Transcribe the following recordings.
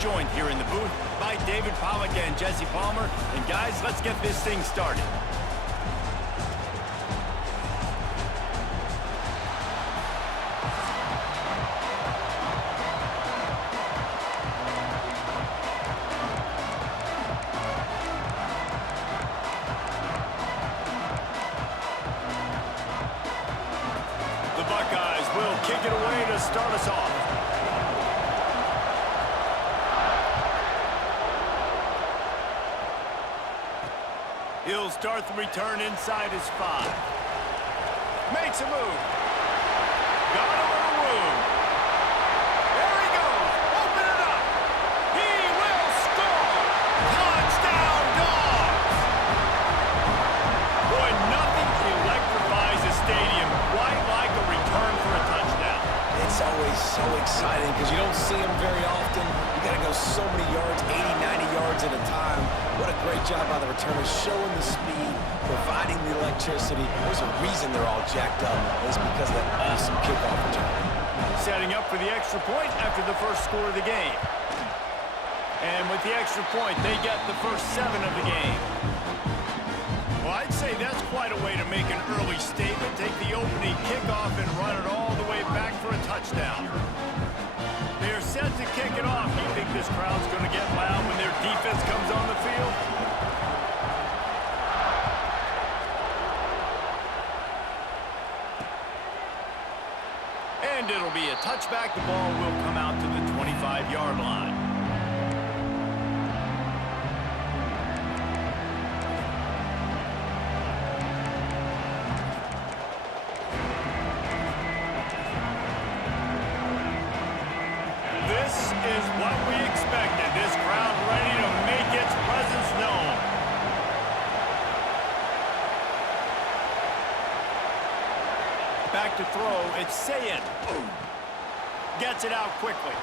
joined here in the booth by David Pollack and Jesse Palmer. And guys, let's get this thing started. The Buckeyes will kick it away to start us off. He'll start the return inside his 5. Makes a move. Got a little room. There he goes. Open it up. He will score. Touchdown, Dogs. Boy, nothing electrifies a stadium quite like a return for a touchdown. It's always so exciting because you don't see them very often. You got to go so many yards, 80, 90 yards at a time. What a great job by the returners, showing the speed, providing the electricity. There's a reason they're all jacked up. It's because of that awesome kickoff return. Setting up for the extra point after the first score of the game. And with the extra point, they get the first 7 of the game. Well, I'd say that's quite a way to make an early statement. Take the opening kickoff and run it all the way back for a touchdown. They're set to kick it off. Do you think this crowd's going to get loud when their defense comes on the field? And it'll be a touchback. The ball will come out to the 25-yard line. This is what we expected. This crowd ready to make its presence known. Back to throw, it's Sayin. Gets it out quickly.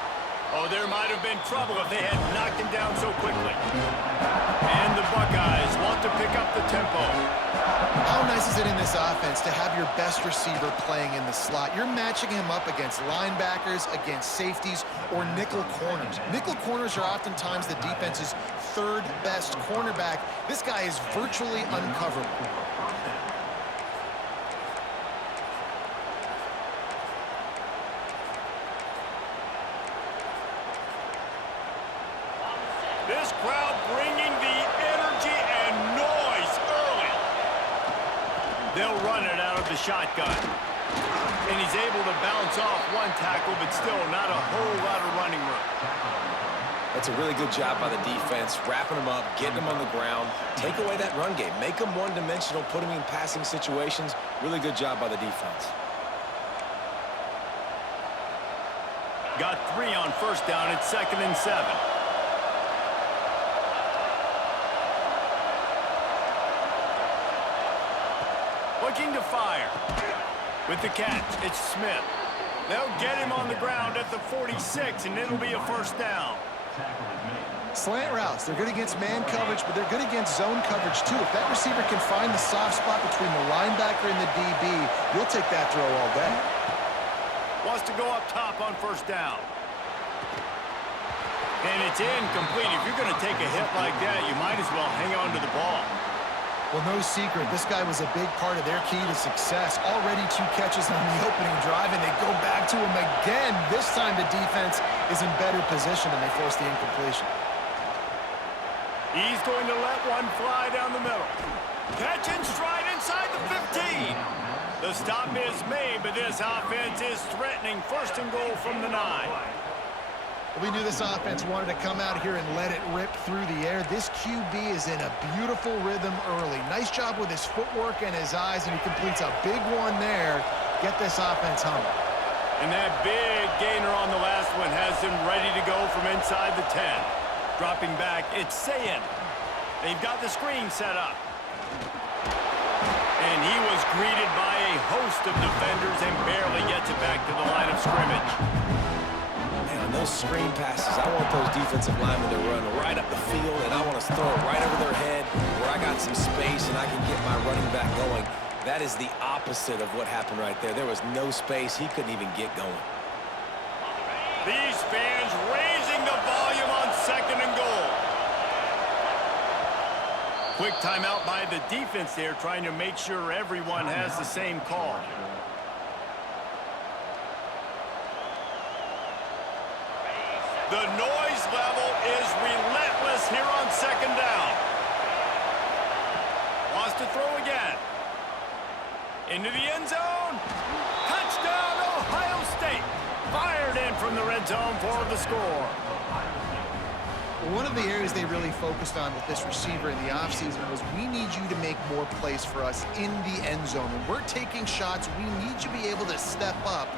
Oh, there might have been trouble if they had knocked him down so quickly. And the Buckeyes want to pick up the tempo. How nice is it in this offense to have your best receiver playing in the slot? You're matching him up against linebackers, against safeties, or nickel corners. Nickel corners are oftentimes the defense's third best cornerback. This guy is virtually uncoverable. This crowd bringing the energy and noise early. They'll run it out of the shotgun. And he's able to bounce off one tackle, but still not a whole lot of running room. That's a really good job by the defense, wrapping them up, getting them on the ground. Take away that run game. Make them one-dimensional, put them in passing situations. Really good job by the defense. Got 3 on first down. It's 2nd and 7. Looking to fire. With the catch, it's Smith. They'll get him on the ground at the 46, and it'll be a first down. Slant routes, they're good against man coverage, but they're good against zone coverage too. If that receiver can find the soft spot between the linebacker and the DB, you'll take that throw all day. Wants to go up top on first down. And it's incomplete. If you're going to take a hit like that, you might as well hang on to the ball. Well, no secret, this guy was a big part of their key to success. Already 2 catches on the opening drive, and they go back to him again. This time the defense is in better position, and they force the incompletion. He's going to let one fly down the middle. Catch and stride inside the 15. The stop is made, but this offense is threatening. 1st and goal from the 9. We knew this offense wanted to come out here and let it rip through the air. This QB is in a beautiful rhythm early. Nice job with his footwork and his eyes, and he completes a big one there. Get this offense humming. And that big gainer on the last one has him ready to go from inside the 10. Dropping back, it's Sayin. They've got the screen set up. And he was greeted by a host of defenders and barely gets it back to the line of scrimmage. Man, those screen passes, I want those defensive linemen to run right up the field, and I want to throw it right over their head where I got some space and I can get my running back going. That is the opposite of what happened right there. There was no space. He couldn't even get going. These fans raising the volume on Quick timeout by the defense there, trying to make sure everyone has the same call. The noise level is relentless here on second down. Wants to throw again. Into the end zone. Touchdown, Ohio State. Fired in from the red zone for the score. One of the areas they really focused on with this receiver in the offseason was we need you to make more plays for us in the end zone. When we're taking shots, we need you to be able to step up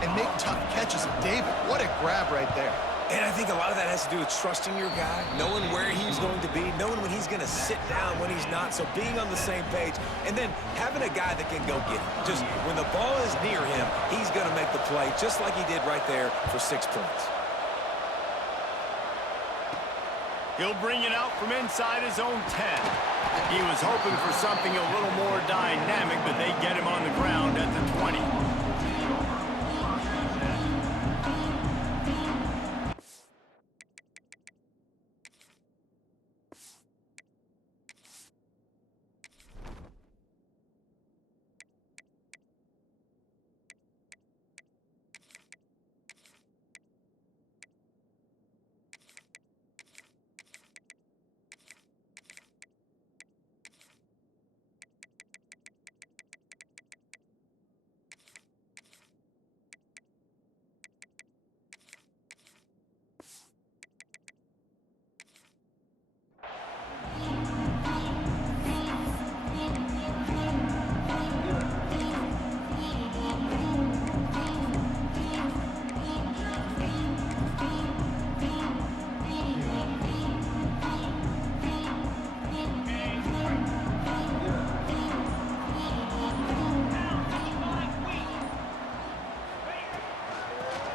and make tough catches. David, what a grab right there. And I think a lot of that has to do with trusting your guy, knowing where he's going to be, knowing when he's going to sit down, when he's not, so being on the same page, and then having a guy that can go get it. Just when the ball is near him, he's going to make the play, just like he did right there for 6 points. He'll bring it out from inside his own 10. He was hoping for something a little more dynamic, but they get him on the ground at the 20.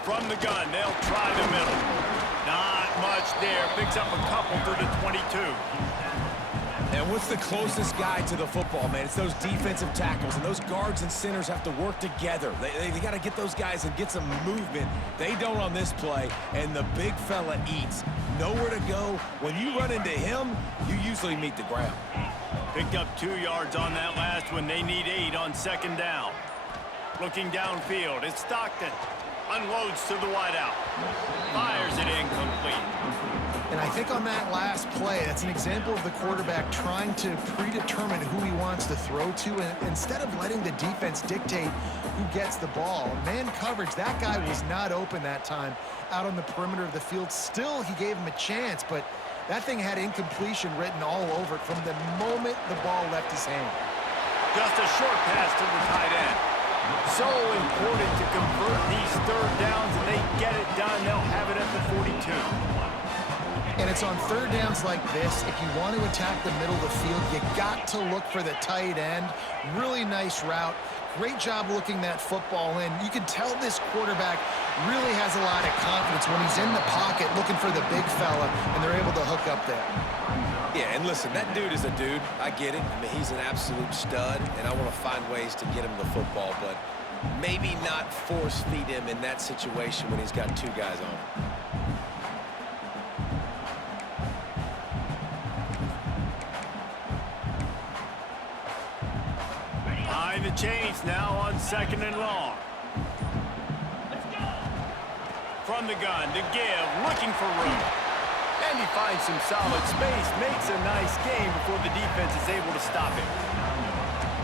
From the gun, they'll try the middle. Not much there. Picks up a couple to the 22. And what's the closest guy to the football, man? It's those defensive tackles, and those guards and centers have to work together. They got to get those guys and get some movement. They don't on this play, and the big fella eats. Nowhere to go. When you run into him, you usually meet the ground. Picked up 2 yards on that last one. They need 8 on second down. Looking downfield, it's Stockton. Unloads to the wideout. Fires it incomplete. And I think on that last play, that's an example of the quarterback trying to predetermine who he wants to throw to, and instead of letting the defense dictate who gets the ball. Man coverage, that guy was not open that time out on the perimeter of the field. Still, he gave him a chance, but that thing had incompletion written all over it from the moment the ball left his hand. Just a short pass to the tight end. So important to convert these third downs, and they get it done. They'll have it at the 42. And it's on third downs like this, if you want to attack the middle of the field, you got to look for the tight end. Really nice route. Great job looking that football in. You can tell this quarterback really has a lot of confidence when he's in the pocket looking for the big fella, and they're able to hook up there. Yeah, and listen, that dude is a dude. I get it. I mean, he's an absolute stud, and I want to find ways to get him the football, but maybe not force feed him in that situation when he's got 2 guys on him. Behind the chains now on second and long. From the gun to give, looking for room. And he finds some solid space, makes a nice game before the defense is able to stop him.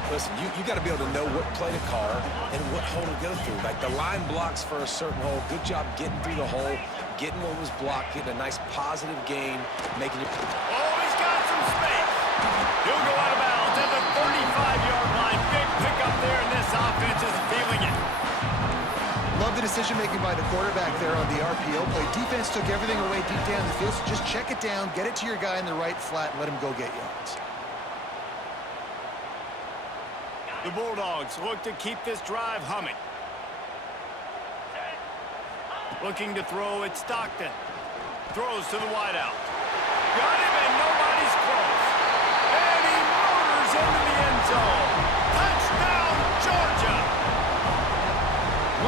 Listen, you got to be able to know what play to call and what hole to go through. Like the line blocks for a certain hole. Good job getting through the hole, getting what was blocked, getting a nice positive gain, making it. Oh, he's got some space. He'll go out of bounds at the 35-yard line. Big pickup there, and this offense is feeling it. Love the decision-making by the quarterback there on the RPO play. Defense took everything away deep down the field, so just check it down, get it to your guy in the right flat, and let him go get yards. The Bulldogs look to keep this drive humming. Looking to throw at Stockton. Throws to the wideout. Got him, and nobody's close. And he motors into the end zone. Touchdown, Georgia!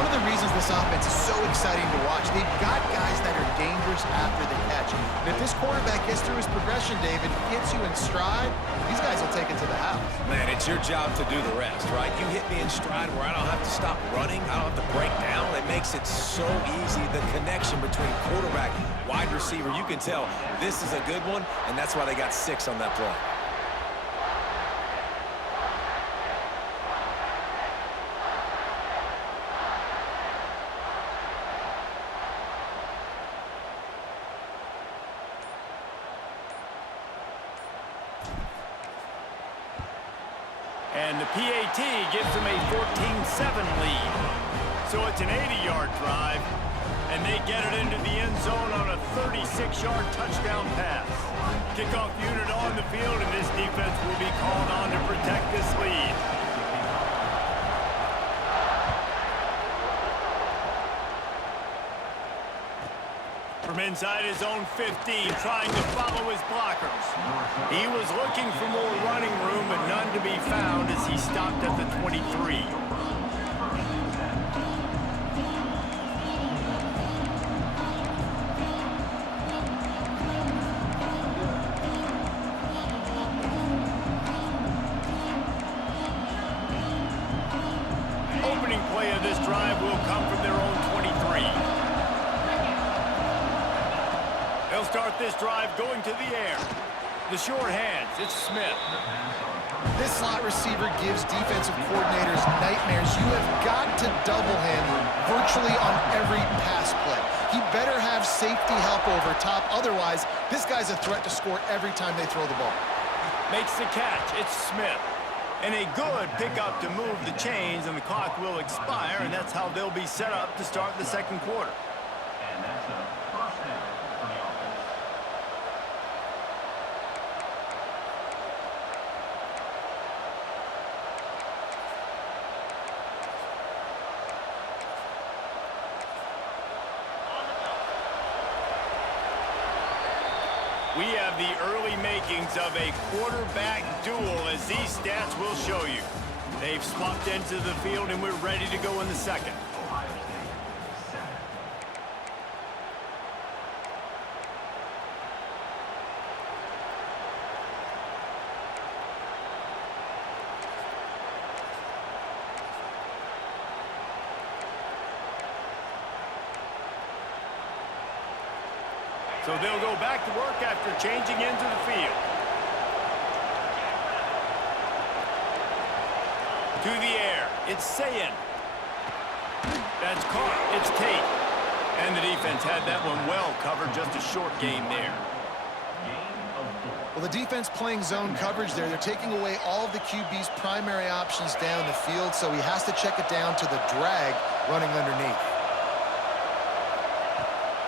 One of the reasons this offense is so exciting to watch, they've got guys that are dangerous after the catch. And if this quarterback gets through his progression, David, hits you in stride, these guys will take it to the house. Man, it's your job to do the rest, right? You hit me in stride where I don't have to stop running. I don't have to break down. It makes it so easy. The connection between quarterback, wide receiver, you can tell this is a good one, and that's why they got 6 on that play. And the PAT gives them a 14-7 lead. So it's an 80-yard drive, and they get it into the end zone on a 36-yard touchdown pass. Kickoff unit on the field, and this defense will be called on to protect this lead. From inside his own 15, trying to follow his blockers. He was looking for more running room, but none to be found as he stopped at the 23. Opening play of this drive will come from their own 23. They'll start this drive going to the air. The short hands, it's Smith. This slot receiver gives defensive coordinators nightmares. You have got to double him virtually on every pass play. He better have safety help over top. Otherwise, this guy's a threat to score every time they throw the ball. Makes the catch, it's Smith. And a good pickup to move the chains, and the clock will expire, and that's how they'll be set up to start the second quarter. And that's a first down for the offense. We have the early makings of a quarterback duel, as these stats will show you. They've swapped into the field, and we're ready to go in the second. Ohio State, 7. So they'll go back to work after changing into the field. To the air, it's Sayin. That's caught, it's Tate. And the defense had that one well covered, just a short gain there. Well, the defense playing zone coverage there. They're taking away all of the QB's primary options down the field, so he has to check it down to the drag running underneath.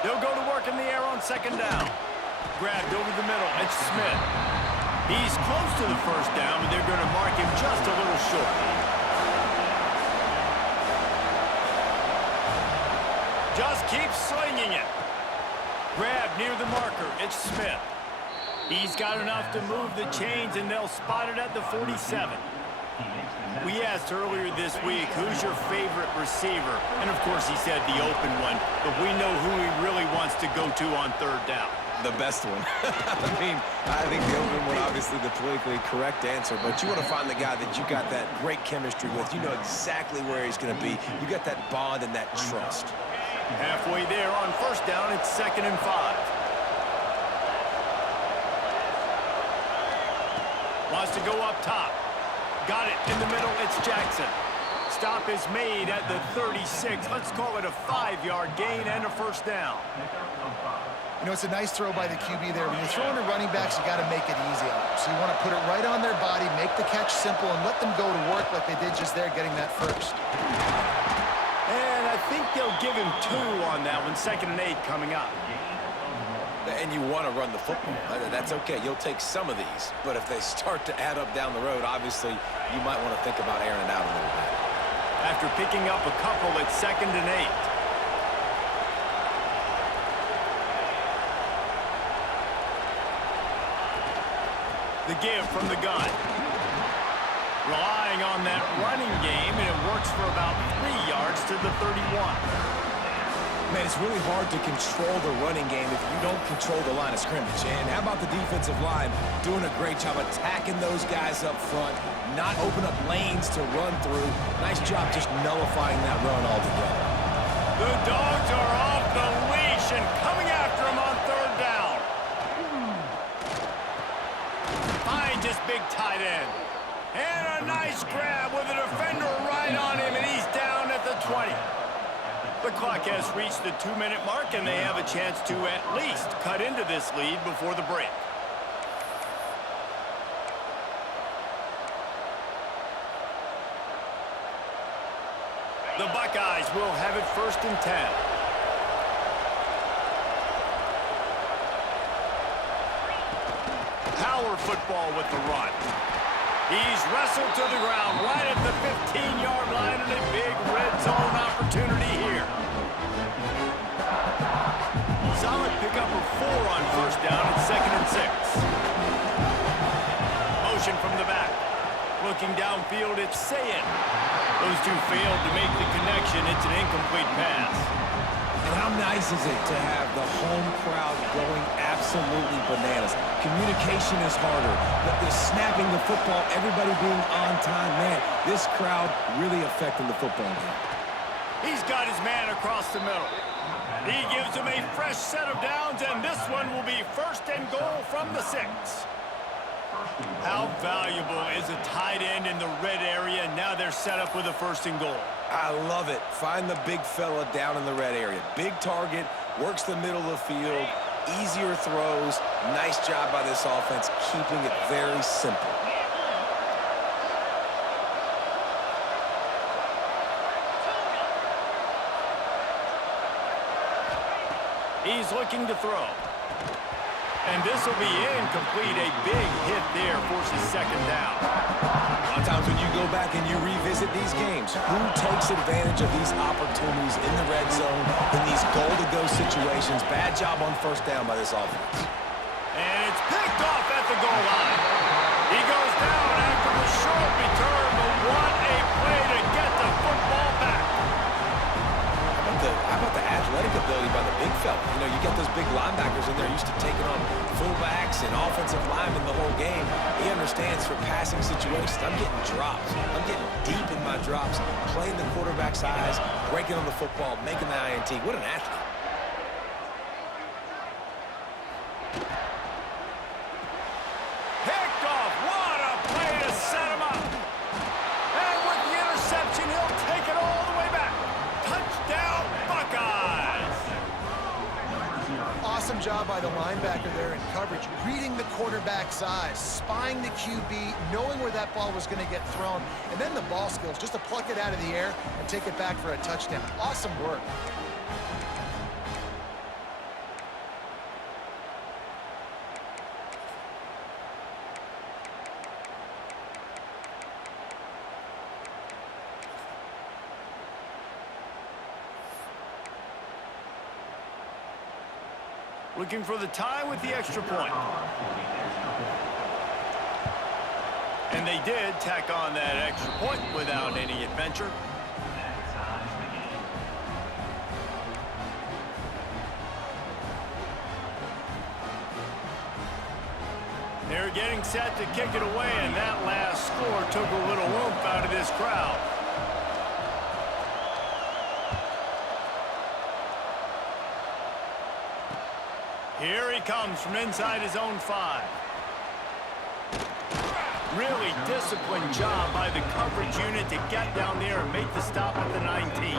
They'll go to work in the air on second down. Grabbed over the middle, it's Smith. He's close to the first down, but they're going to mark him just a little short. Just keep slinging it. Grabbed near the marker, it's Smith. He's got enough to move the chains, and they'll spot it at the 47. We asked earlier this week, who's your favorite receiver? And, of course, he said the open one, but we know who he really wants to go to on third down. The best one. I think the open one, obviously the politically correct answer, but you want to find the guy that you got that great chemistry with. You know exactly where he's going to be. You got that bond and that trust. Halfway there on first down, it's 2nd and 5. Wants to go up top. Got it in the middle, it's Jackson. Stop is made at the 36. Let's call it a 5-yard gain and a first down. You know, it's a nice throw by the QB there. When you're throwing to running backs, you got to make it easy on them. So you want to put it right on their body, make the catch simple, and let them go to work like they did just there, getting that first. And I think they'll give him 2 on that one. 2nd and 8 coming up. And you want to run the football. That's okay. You'll take some of these. But if they start to add up down the road, obviously, you might want to think about airing it out a little bit. After picking up a couple, it's 2nd and 8. The give from the gun. Relying on that running game, and it works for about 3 yards to the 31. Man, it's really hard to control the running game if you don't control the line of scrimmage. And how about the defensive line doing a great job attacking those guys up front, not open up lanes to run through. Nice job just nullifying that run altogether. The Dogs are off the leash and coming after him on third down. Finds his big tight end. And a nice grab with a defender right on him, and he's down at the 20. The clock has reached the 2-minute mark, and they have a chance to at least cut into this lead before the break. The Buckeyes will have it 1st and 10. Power football with the run. He's wrestled to the ground right at the 15-yard line, and a big red zone opportunity here. Solid pickup of 4 on 1st down and 2nd and 6. Motion from the back. Looking downfield, it's Sayin. Those two failed to make the connection. It's an incomplete pass. And how nice is it to have the home crowd going absolutely bananas? Communication is harder. But the snapping the football, everybody being on time, man, this crowd really affecting the football game. He's got his man across the middle. He gives him a fresh set of downs, and this one will be 1st and goal from the 6. How valuable is a tight end in the red area? Now they're set up with a 1st and goal. I love it. Find the big fella down in the red area. Big target, works the middle of the field, easier throws. Nice job by this offense, keeping it very simple. He's looking to throw. And this will be incomplete. A big hit there forces 2nd down. A lot of times when you go back and you revisit these games, who takes advantage of these opportunities in the red zone, in these goal-to-go situations? Bad job on 1st down by this offense. And it's picked off at the goal line. He goes down after the short return, but what a play to get the football back. How about the athletic ability by the big fella? You know, you get those big linebackers in there used to taking on fullbacks and offensive linemen the whole game. He understands for passing situations. I'm getting drops. I'm getting deep in my drops, playing the quarterback's eyes, breaking on the football, making the INT. What an athlete. Picked off. What a play to set him up. And with the interception, he'll take it all the way back. Touchdown, Buckeyes. Awesome job by the linebacker there in coverage, reading the quarterback's eyes, spying the QB, knowing where that ball was going to get thrown, and then the ball skills just to pluck it out of the air and take it back for a touchdown. Awesome work. Looking for the tie with the extra point. And they did tack on that extra point without any adventure. They're getting set to kick it away, and that last score took a little oomph out of this crowd. Here he comes from inside his own 5. Really disciplined job by the coverage unit to get down there and make the stop at the 19.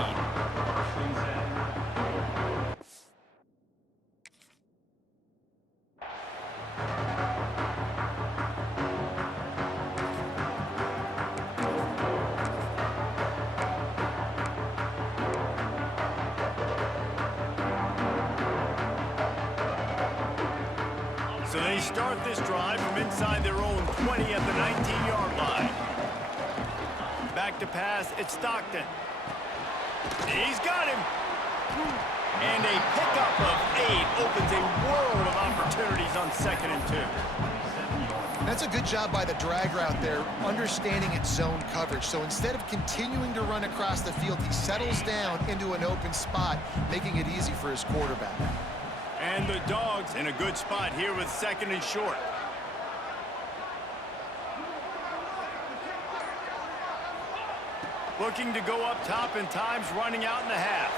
So they start this drive from inside their own 20 at the 19-yard line. Back to pass, it's Stockton. He's got him. And a pickup of 8 opens a world of opportunities on 2nd and 2. That's a good job by the drag route there, understanding its zone coverage. So instead of continuing to run across the field, he settles down into an open spot, making it easy for his quarterback. And the Dogs in a good spot here with 2nd and short. Looking to go up top, and time's running out in the half.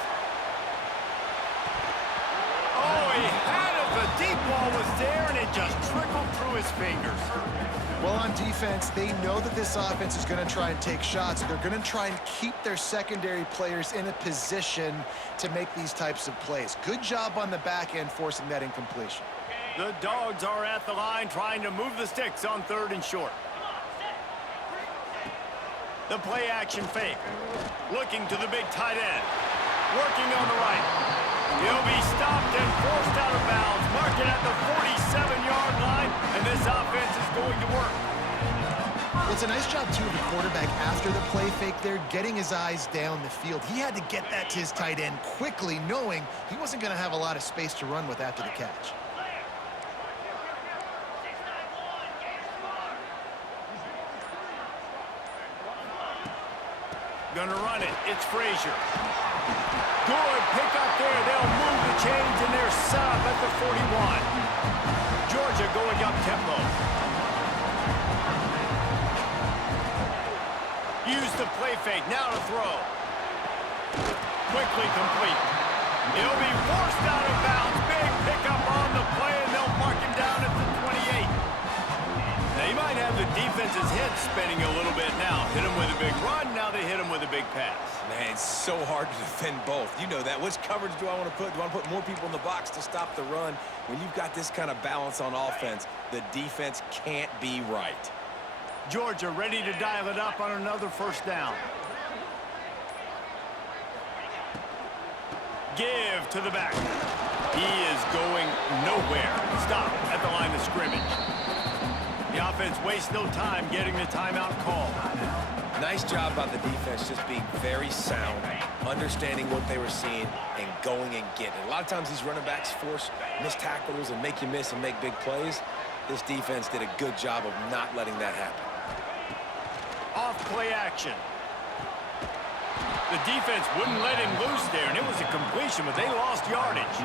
Oh, he had it. The deep ball was there, and it just trickled through his fingers. Well, on defense, they know that this offense is going to try and take shots. They're going to try and keep their secondary players in a position to make these types of plays. Good job on the back end forcing that incompletion. The Dogs are at the line trying to move the sticks on 3rd and short. The play action fake. Looking to the big tight end. Working on the right. He'll be stopped and forced out of bounds. Mark it at the 47-yard line, and this offense is going to work. Well, it's a nice job, too, of the quarterback after the play fake there, getting his eyes down the field. He had to get that to his tight end quickly, knowing he wasn't going to have a lot of space to run with after the catch. Gonna run it. It's Frazier. Good pick up there. They'll move the chains, and they're set up at the 41. Georgia going up tempo. Use the play fake. Now to throw. Quickly complete. He'll be forced out of bounds. Big pickup on the play, and they'll mark him down at the 28. Now, you might have the defense's head spinning a little bit now. Hit him with a big run. Now they hit him with a big pass. Man, it's so hard to defend both. You know that. Which coverage do I want to put? Do I want to put more people in the box to stop the run? When you've got this kind of balance on offense, the defense can't be right. Georgia ready to dial it up on another 1st down. Give to the back. He is going nowhere. Stop at the line of scrimmage. The offense wastes no time getting the timeout call. Nice job by the defense just being very sound, understanding what they were seeing, and going and getting it. A lot of times these running backs force missed tackles and make you miss and make big plays. This defense did a good job of not letting that happen. Off play action. The defense wouldn't let him loose there, and it was a completion, but they lost yardage.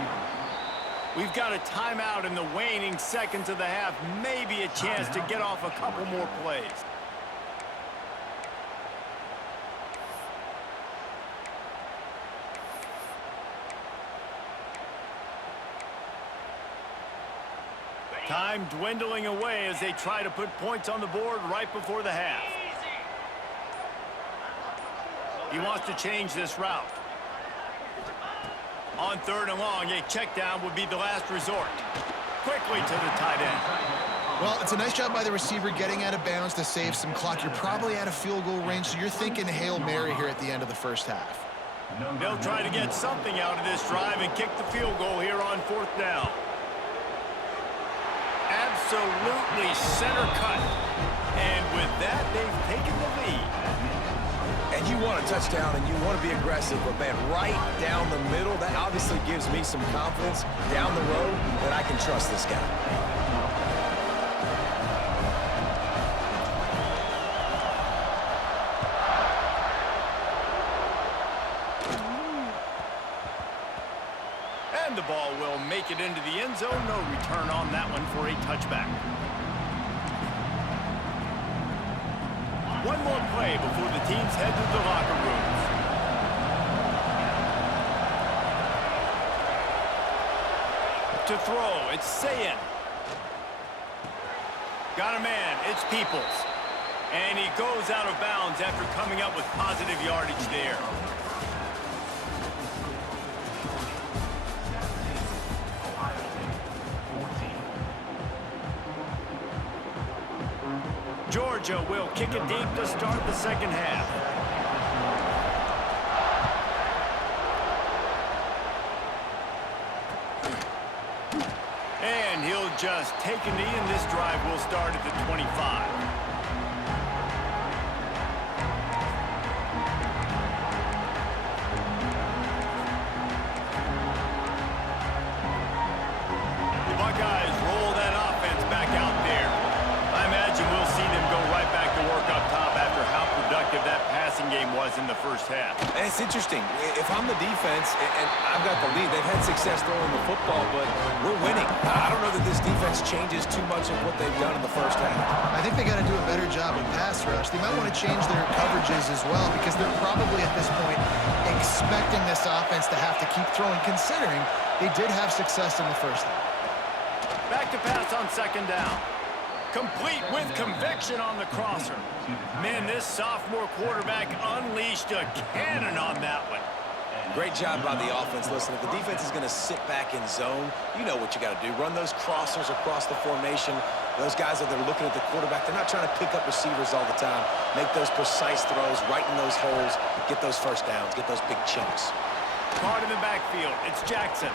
We've got a timeout in the waning seconds of the half. Maybe a chance to get off a couple more plays. Time dwindling away as they try to put points on the board right before the half. He wants to change this route. On 3rd and long, a check down would be the last resort. Quickly to the tight end. Well, it's a nice job by the receiver getting out of bounds to save some clock. You're probably out of field goal range, so you're thinking Hail Mary here at the end of the 1st half. They'll try to get something out of this drive and kick the field goal here on 4th down. Absolutely center cut. And with that, they've taken the lead. And you want a touchdown and you want to be aggressive, but man, right down the middle, that obviously gives me some confidence down the road that I can trust this guy. And the ball will make it into the end zone. No return on that one for a touchback. One more play before the teams head to the locker rooms. To throw, it's Sayin. Got a man, it's Peoples. And he goes out of bounds after coming up with positive yardage there. Georgia will kick it deep to start the 2nd half. And he'll just take a knee, and this drive will start at the 25. The Buckeyes roll that offense back out there. I'm at first half. And it's interesting. If I'm the defense and I've got the lead, they've had success throwing the football, but we're winning. I don't know that this defense changes too much of what they've done in the first half. I think they got to do a better job of pass rush. They might want to change their coverages as well because they're probably at this point expecting this offense to have to keep throwing, considering they did have success in the first half. Back to pass on second down. Complete with conviction on the crosser. Man, this sophomore quarterback unleashed a cannon on that one. Great job by the offense. Listen, if the defense is going to sit back in zone, you know what you got to do. Run those crossers across the formation. Those guys that they're looking at the quarterback, they're not trying to pick up receivers all the time. Make those precise throws, right in those holes, get those first downs, get those big chunks. Caught in the backfield. It's Jackson.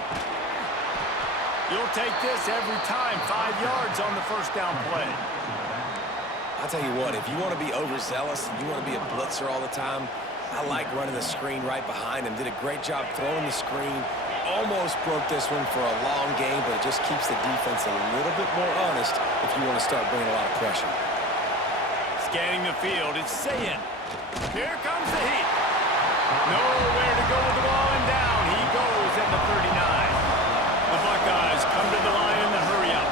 You'll take this every time. 5 yards on the first down play. I'll tell you what, if you want to be overzealous and you want to be a blitzer all the time, I like running the screen right behind him. Did a great job throwing the screen. Almost broke this one for a long game, but it just keeps the defense a little bit more honest if you want to start bringing a lot of pressure. Scanning the field, it's Sayin. Here comes the heat. Nowhere to go with the ball, and down he goes at the 39. The Buckeyes come to the line in the hurry up.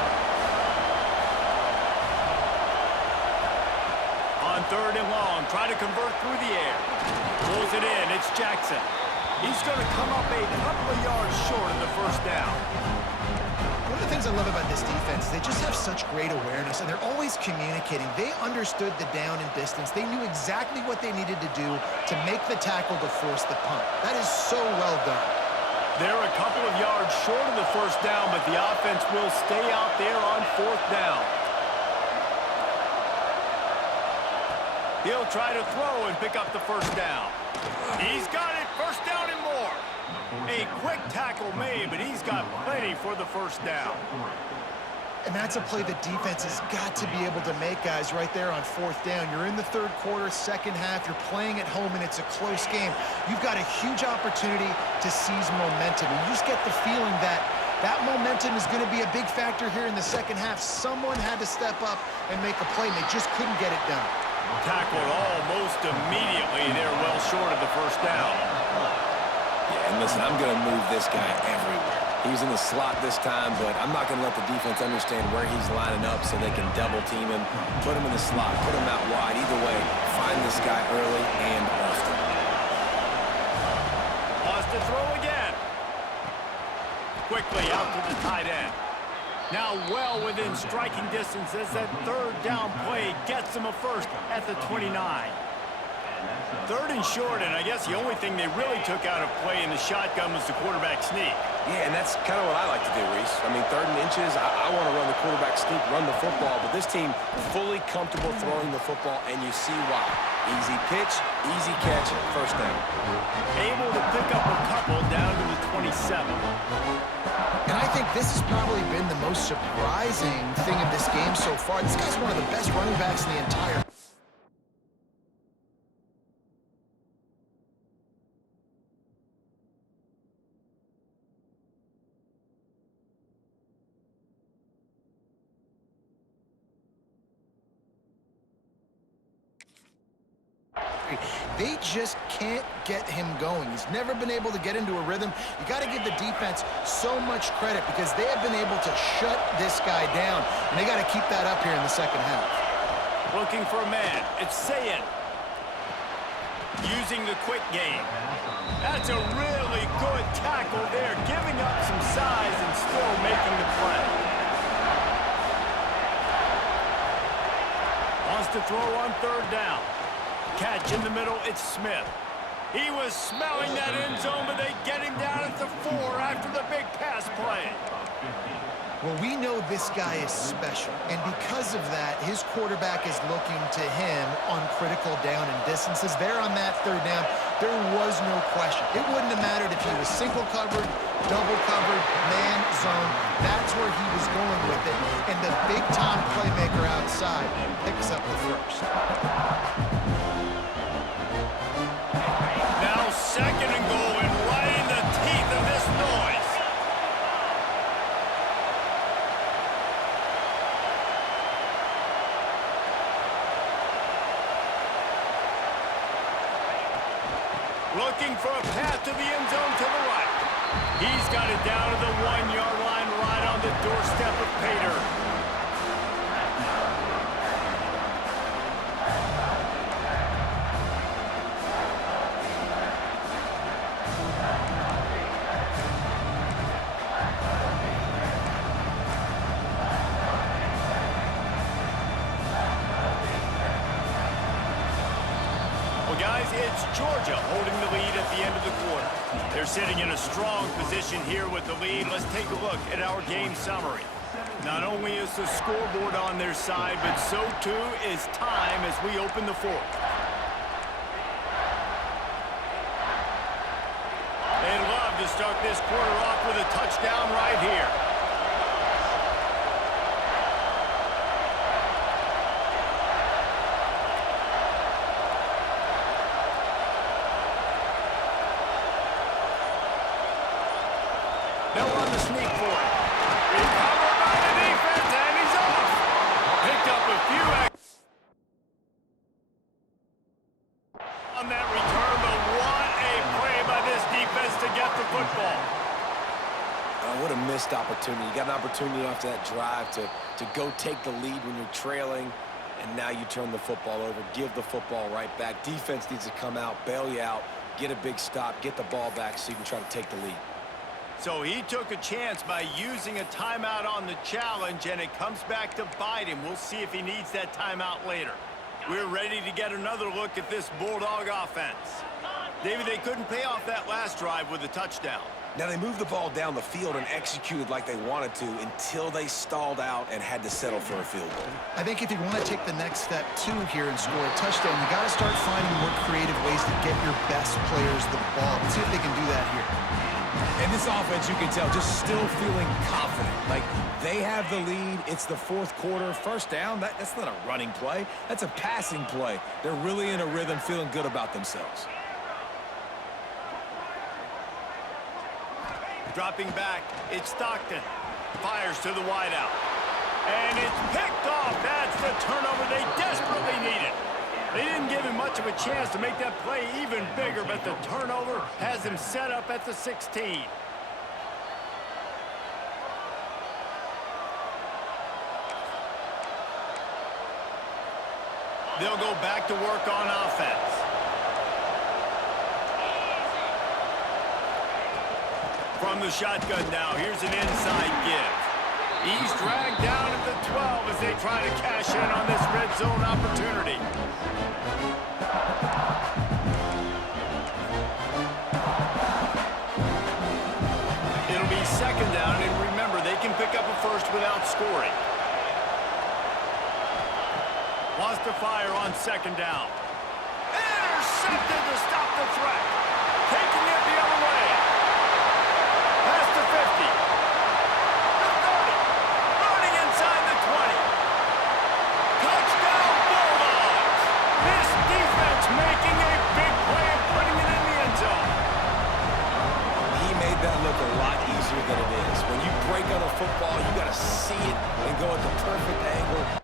On third and long, try to convert through the air. Pulls it in, it's Jackson. He's going to come up a couple of yards short of the first down. One of the things I love about this defense is they just have such great awareness, and they're always communicating. They understood the down and distance. They knew exactly what they needed to do to make the tackle to force the punt. That is so well done. They're a couple of yards short of the first down, but the offense will stay out there on fourth down. He'll try to throw and pick up the first down. He's got it, first down and more. A quick tackle made, but he's got plenty for the first down. And that's a play the defense has got to be able to make, guys, right there on fourth down. You're in the third quarter, second half. You're playing at home, and it's a close game. You've got a huge opportunity to seize momentum. And you just get the feeling that that momentum is going to be a big factor here in the second half. Someone had to step up and make a play, and they just couldn't get it done. Tackled almost immediately. They're well short of the first down. Yeah, and listen, I'm going to move this guy everywhere. He's in the slot this time, but I'm not going to let the defense understand where he's lining up so they can double team him, put him in the slot, put him out wide. Either way, find this guy early and often. Wants to throw again. Quickly out to the tight end. Now well within striking distance as that third down play gets him a first at the 29. Third and short, and I guess the only thing they really took out of play in the shotgun was the quarterback sneak. Yeah, and that's kind of what I like to do, Reese. I mean, third and inches, I want to run the quarterback sneak, run the football, but this team fully comfortable throwing the football, and you see why. Easy pitch, easy catch, first down. Able to pick up a couple down to the 27. And I think this has probably been the most surprising thing of this game so far. This guy's one of the best running backs in the entire. They just can't get him going. He's never been able to get into a rhythm. You got to give the defense so much credit because they have been able to shut this guy down, and they got to keep that up here in the second half. Looking for a man. It's Sayin. Using the quick game. That's a really good tackle there, giving up some size and still making the play. Wants to throw on third down. Catch in the middle, it's Smith. He was smelling that end zone, but they get him down at the 4 after the big pass play. Well, we know this guy is special, and because of that, his quarterback is looking to him on critical down and distances. There on that third down, there was no question. It wouldn't have mattered if he was single covered, double covered, man zone. That's where he was going with it, and the big-time playmaker outside picks up the first. Now second and goal, and right in the teeth of this noise. Looking for a path to the end zone to the right. He's got it down to the 1-yard line right on the doorstep of Pater. Well, guys, it's Georgia holding the lead at the end of the quarter. They're sitting in a strong position here with the lead. Let's take a look at our game summary. Not only is the scoreboard on their side, but so too is time as we open the fourth. They'd love to start this quarter off with a touchdown right here. They'll run the sneak for it. Recovered by the defense, and he's off. Picked up a few on that return, but what a play by this defense to get the football. What a missed opportunity. You got an opportunity after that drive to go take the lead when you're trailing, and now you turn the football over, give the football right back. Defense needs to come out, bail you out, get a big stop, get the ball back so you can try to take the lead. So he took a chance by using a timeout on the challenge, and it comes back to bite him. We'll see if he needs that timeout later. We're ready to get another look at this Bulldog offense. David, they couldn't pay off that last drive with a touchdown. Now, they moved the ball down the field and executed like they wanted to until they stalled out and had to settle for a field goal. I think if you want to take the next step, too, here and score a touchdown, you got to start finding more creative ways to get your best players the ball. Let's see if they can do that here. And this offense, you can tell, just still feeling confident. Like, they have the lead. It's the fourth quarter. First down, that's not a running play. That's a passing play. They're really in a rhythm, feeling good about themselves. Dropping back, it's Stockton. Fires to the wideout. And it's picked off. That's the turnover they desperately needed. They didn't give him much of a chance to make that play even bigger, but the turnover has him set up at the 16. They'll go back to work on offense. From the shotgun now, here's an inside give. He's dragged down at the 12 as they try to cash in on this red zone opportunity. It'll be second down, and remember, they can pick up a first without scoring. Wants to fire on second down. Intercepted to stop the threat. Taking it the other way. Past the 50. The 30. Running inside the 20. Touchdown Bulldogs. This defense making a big play and putting it in the end zone. He made that look a lot easier than it is. When you break on a football, you got to see it and go at the perfect angle.